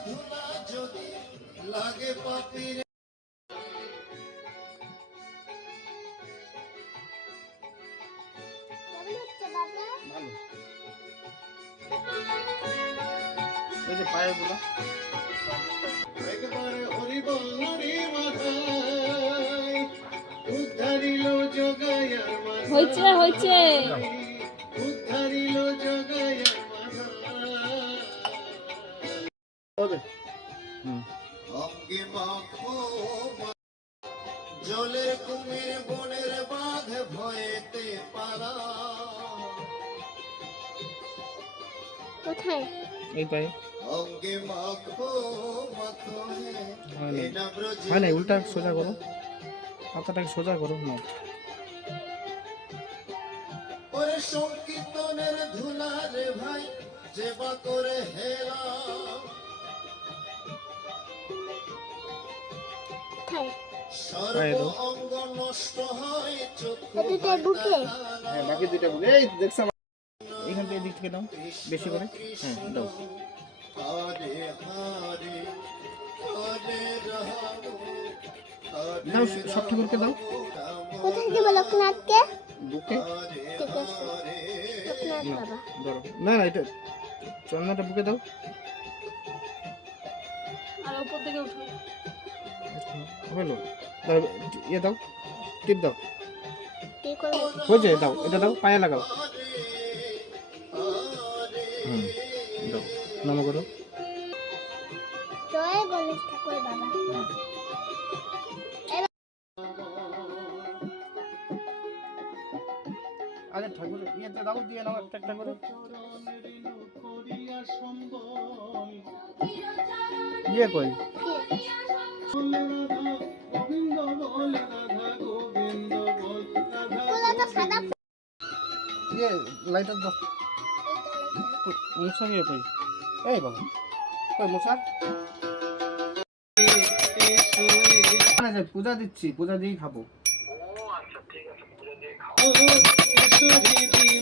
ধুলা যদি লাগে পাপির এই যে পায়ে গুলো একবার হরি বল্লরি মাথায় উদ্ধারিল জগায়ার মাথায় হইছে হইছে উদ্ধারিল জগায়ার মাথায় হবে অঙ্গে মাখো জলের কুমির বনের বাঘ ভয়েতে পালা কোথায় এই পায়ে অঙ্গে মাখো মাখো হে না ব্রজ হয় না উল্টা সোজা করো পাতাটাকে সোজা করো না ওরে সংকীর্তনের ধুলা রে ভাই যেবা করে হেলা কোথায় সর্ব অঙ্গ নষ্ট হয় চক্ষু দুটো বুকে হ্যাঁ বাকি দুইটা বলে এই দেখছ এইখান থেকে দিক থেকে দাও বেশি করে হ্যাঁ দাও হরে হরে হরে রাম দাও সব ঠাকুরকে দাও কোথায় দেব লোকনাথকে বুকে ঠিক আছে লোকনাথ না, বাবা ধরো না না এটা চন্দনাটা বুকে দাও আর উপর থেকে উঠো হলো দাও ইয়ে দাও টিপ দাও কি করে হয়েছে দাও এটা দাও পায়ে লাগাও হুম দাও নম করো জয় গণেশ ঠাকুর বাবা আরে ঠাকুর ইয়েতে দাও দিয়ে নাও একটা একটা করে ইয়ে কই ফুলটা সাদা ইয়ে লাইটার দাও মুসা ইয়ে কই এই বাবা কই মুসা মানে পূজা দিচ্ছি পূজা দিয়েই খাবো ঈশ্বরী